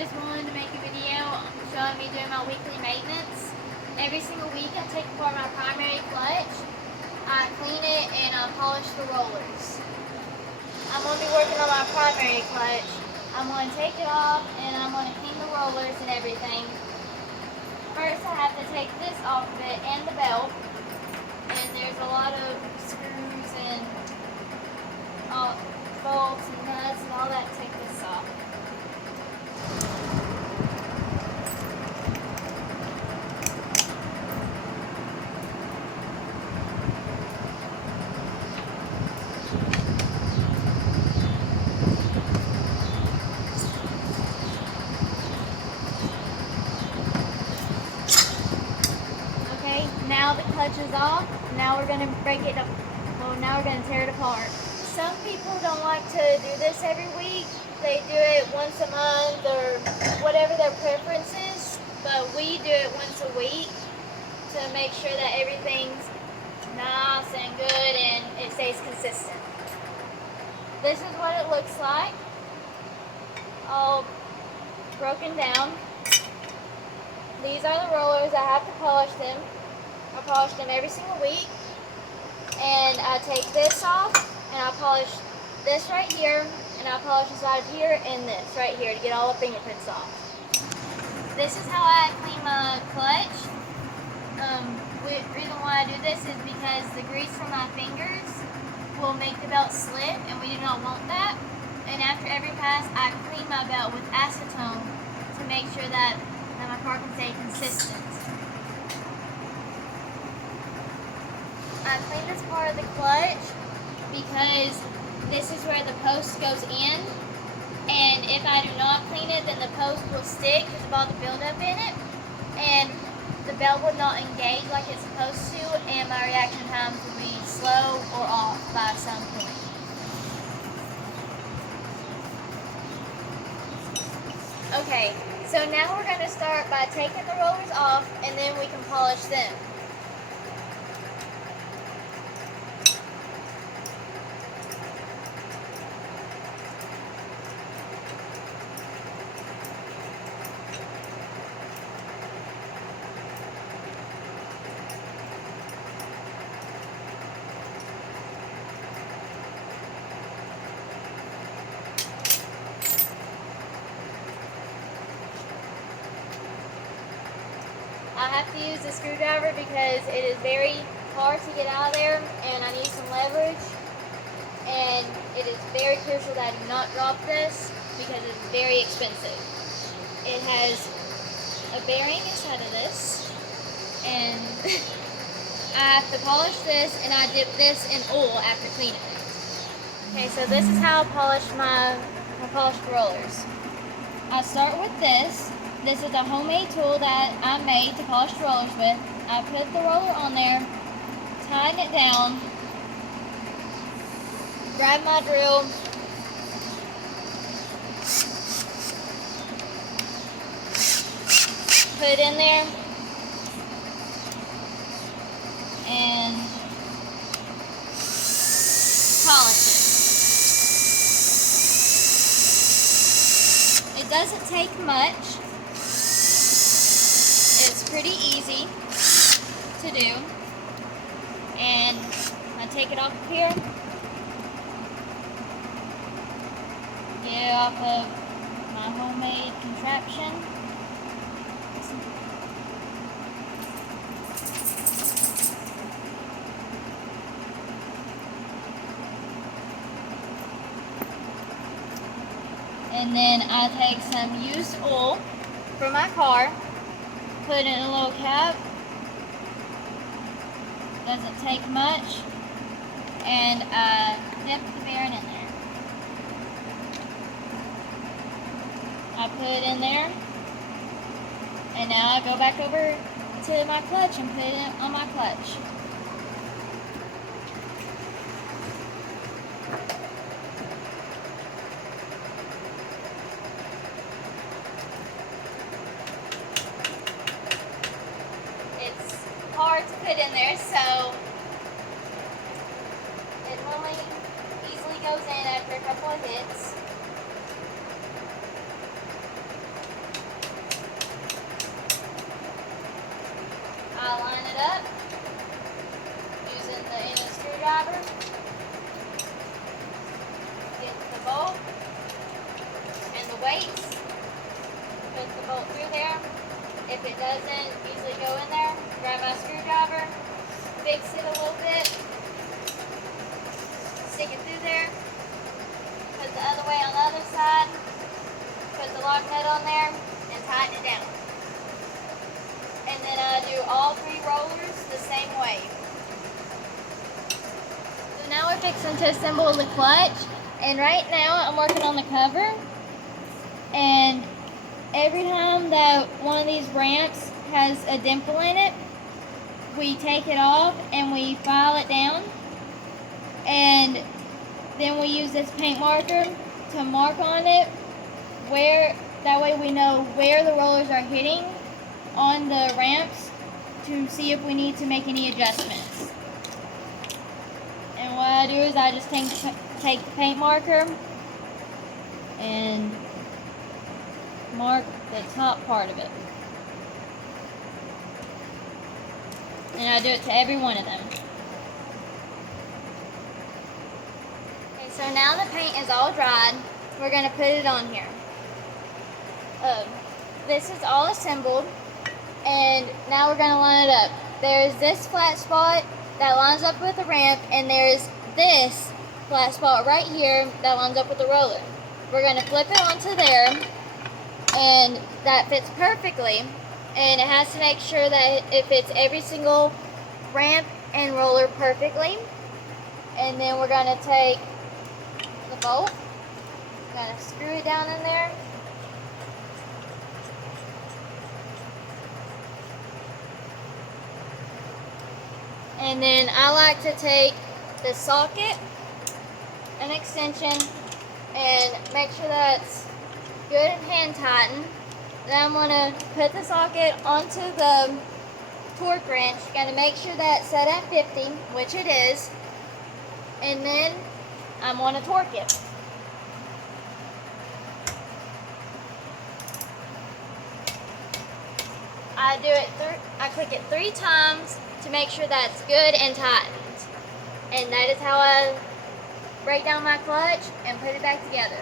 just wanted to make a video showing me doing my weekly maintenance. Every single week I take apart my primary clutch, I clean it, and I polish the rollers. I'm going to be working on my primary clutch. I'm going to take it off and I'm going to clean the rollers and everything. First I have to take this off of it and the belt. And there's a lot of screws and bolts and nuts and all that to take this off. Okay, now the clutch is off. Now we're going to break it up. Well, now we're going to tear it apart. Some people don't like to do this every week. They do it once a month or whatever their preference is. But we do it once a week to make sure that everything's nice and good and it stays consistent. This is what it looks like. All broken down. These are the rollers. I have to polish them. I polish them every single week. And I take this off and I polish this right here, and I polish the side of here and this right here to get all the fingerprints off. This is how I clean my clutch. The reason why I do this is because the grease from my fingers will make the belt slip, and we do not want that. And after every pass, I clean my belt with acetone to make sure that my car can stay consistent. I clean this part of the clutch because this is where the post goes in, and if I do not clean it, then the post will stick because of all the buildup in it, and the belt will not engage like it's supposed to, and my reaction times will be slow or off by some point. Okay, so now we're going to start by taking the rollers off, and then we can polish them. I have to use the screwdriver because it is very hard to get out of there, and I need some leverage, and it is very crucial that I do not drop this because it's very expensive. It has a bearing inside of this, and I have to polish this, and I dip this in oil after cleaning it. Okay, so this is how I polish my polished rollers. I start with this. This is a homemade tool that I made to polish rollers with. I put the roller on there, tighten it down, grab my drill, put it in there, and polish it. It doesn't take much. It's pretty easy to do, and I take it off of here, get it off of my homemade contraption, and then I take some used oil from my car, put it in a little cap, doesn't take much, and I dip the bearing in there. I put it in there, and now I go back over to my clutch and put it on my clutch. Hard to put in there, so it normally easily goes in after a couple of hits. up using the end of the screwdriver. Get the bolt and the weights. Put the bolt through there. If it doesn't usually go in there, grab my screwdriver, fix it a little bit, stick it through there, put the other way on the other side, put the lock nut on there, and tighten it down. And then I do all 3 rollers the same way. So now we're fixing to assemble the clutch, and right now I'm working on the cover, and every time that one of these ramps has a dimple in it, we take it off and we file it down, and then we use this paint marker to mark on it that way we know where the rollers are hitting on the ramps to see if we need to make any adjustments. And what I do is I just take the paint marker and mark the top part of it. And I do it to every one of them. Okay, so now the paint is all dried. We're going to put it on here. This is all assembled, and now we're going to line it up. There's this flat spot that lines up with the ramp, and there's this flat spot right here that lines up with the roller. We're going to flip it onto there, and that fits perfectly, and it has to make sure that it fits every single ramp and roller perfectly. And then we're going to take the bolt, we're going to screw it down in there, and then I like to take the socket, an extension, and make sure that's good and hand tightened. Then I'm going to put the socket onto the torque wrench. Got to make sure that's set at 50, which it is, and then I'm going to torque it. I click it 3 times to make sure that's good and tightened. And that is how I break down my clutch and put it back together.